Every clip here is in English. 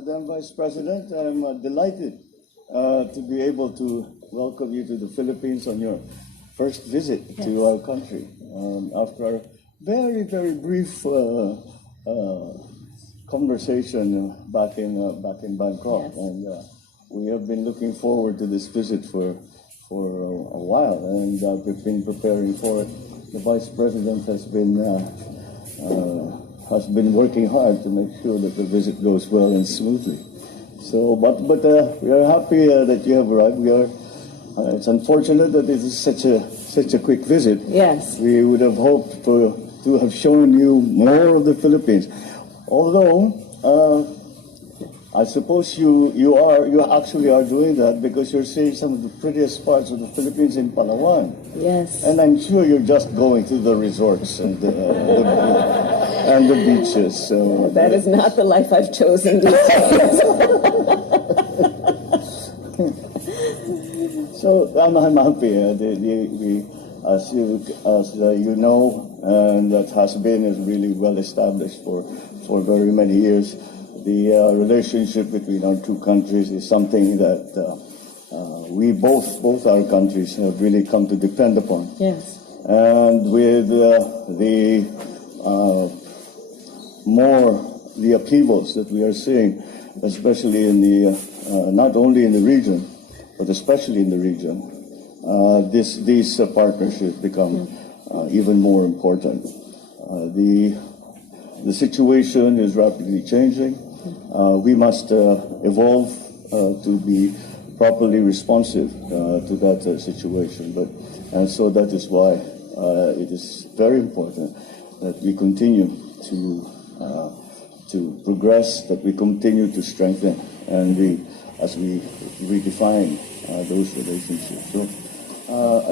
Madam Vice President, I'm delighted to be able to welcome you to the Philippines on your first visit to our country after a very, very brief conversation back in Bangkok. Yes. And we have been looking forward to this visit for a while, and we've been preparing for it. The Vice President has been working hard to make sure that the visit goes well and smoothly. So, but we are happy that you have arrived. We are. It's unfortunate that it is such a quick visit. Yes. We would have hoped to have shown you more of the Philippines. Although, I suppose you actually are doing that because you're seeing some of the prettiest parts of the Philippines in Palawan. Yes. And I'm sure you're just going to the resorts and the beaches. So that is not the life I've chosen these days. So I'm happy. As you know, and that is really well established for very many years. The relationship between our two countries is something that we both our countries have really come to depend upon. Yes. And with the upheavals that we are seeing, especially in the not only in the region, but especially in the region, these partnerships become even more important. The situation is rapidly changing. We must evolve to be properly responsive to that situation. And so that is why it is very important that we continue to progress, that we continue to strengthen, and as we redefine those relationships. So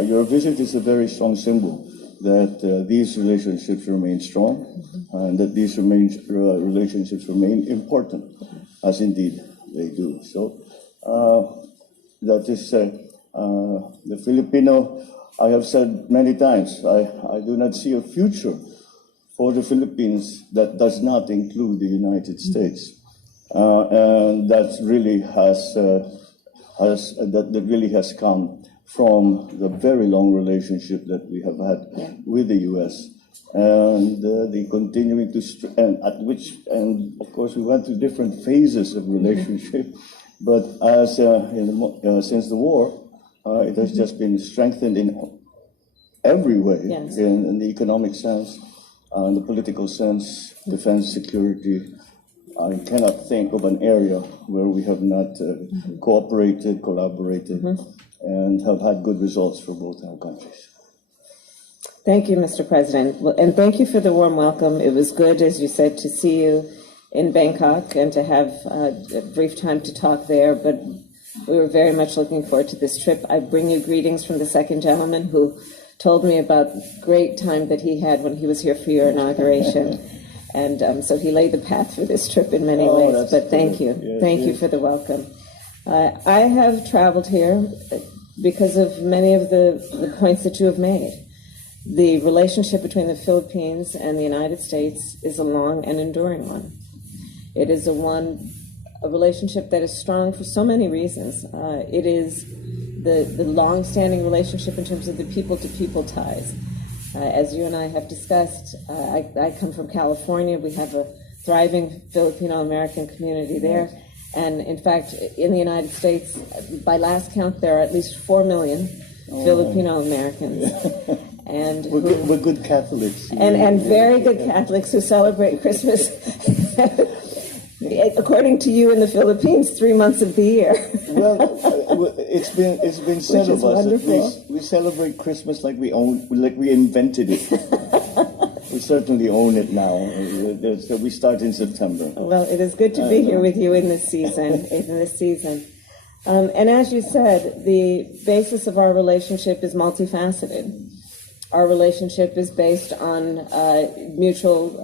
your visit is a very strong symbol that these relationships remain strong, and that these relationships remain important, as indeed they do. So that is the Filipino. I have said many times, I do not see a future for the Philippines that does not include the United States, and that really has come from the very long relationship that we have had with the U.S. and the continuing to and of course we went through different phases of relationship, but as since the war, it has just been strengthened in every way, in the economic sense, in the political sense, defense, security. I cannot think of an area where we have not cooperated, collaborated, and have had good results for both our countries. Thank you, Mr. President. And thank you for the warm welcome. It was good, as you said, to see you in Bangkok and to have a brief time to talk there, but we were very much looking forward to this trip. I bring you greetings from the second gentleman who told me about the great time that he had when he was here for your inauguration. And so he laid the path for this trip in many ways. But thank you. Yes, thank you for the welcome. I have traveled here because of many of the points that you have made. The relationship between the Philippines and the United States is a long and enduring one. It is a relationship that is strong for so many reasons. It is the long-standing relationship in terms of the people-to-people ties. As you and I have discussed, I come from California. We have a thriving Filipino-American community there. And in fact, in the United States, by last count, there are at least 4 million Filipino-Americans. And we're good Catholics. And very good Catholics who celebrate Christmas, according to you in the Philippines, 3 months of the year. Well, it's been said of us that we celebrate Christmas like we invented it. We certainly own it now. So we start in September. Well, it is good to be here with you in this season. And as you said, the basis of our relationship is multifaceted. Our relationship is based on mutual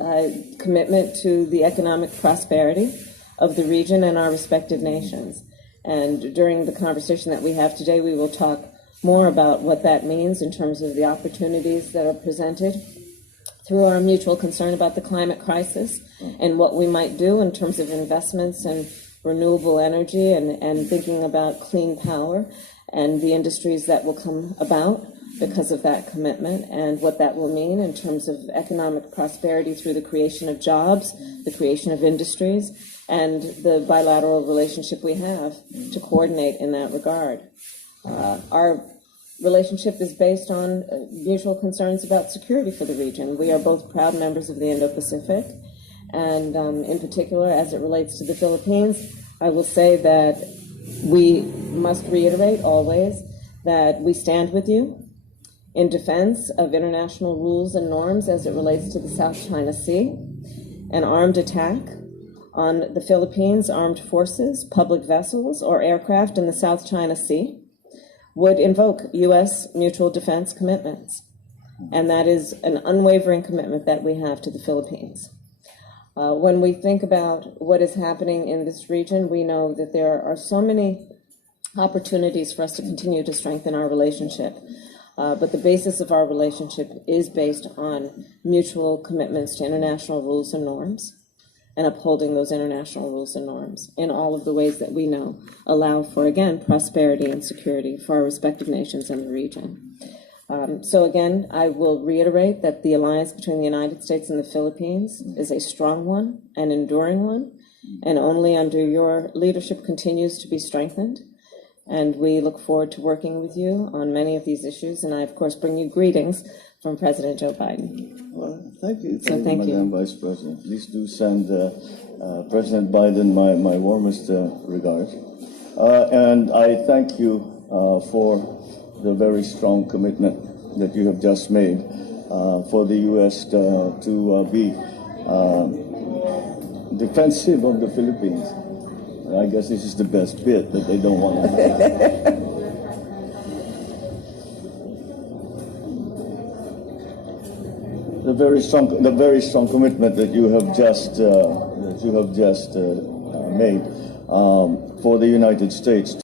commitment to the economic prosperity of the region and our respective nations. And during the conversation that we have today, we will talk more about what that means in terms of the opportunities that are presented through our mutual concern about the climate crisis and what we might do in terms of investments and renewable energy and thinking about clean power and the industries that will come about because of that commitment and what that will mean in terms of economic prosperity through the creation of jobs, the creation of industries, and the bilateral relationship we have to coordinate in that regard. Our relationship is based on mutual concerns about security for the region. We are both proud members of the Indo-Pacific, and in particular, as it relates to the Philippines, I will say that we must reiterate always that we stand with you in defense of international rules and norms as it relates to the South China Sea. An armed attack on the Philippines' armed forces, public vessels, or aircraft in the South China Sea would invoke U.S. mutual defense commitments. And that is an unwavering commitment that we have to the Philippines. When we think about what is happening in this region, we know that there are so many opportunities for us to continue to strengthen our relationship. But the basis of our relationship is based on mutual commitments to international rules and norms and upholding those international rules and norms in all of the ways that we know allow for, again, prosperity and security for our respective nations in the region. So again, I will reiterate that the alliance between the United States and the Philippines is a strong one, an enduring one, and only under your leadership continues to be strengthened. And we look forward to working with you on many of these issues. And I, of course, bring you greetings from President Joe Biden. Well, thank you. Thank you. Madam Vice President. Please do send President Biden my warmest regards. And I thank you for the very strong commitment that you have just made for the U.S. to be defensive of the Philippines. I guess this is the best bit that they don't want to have. The very strong commitment that you have just made for the United States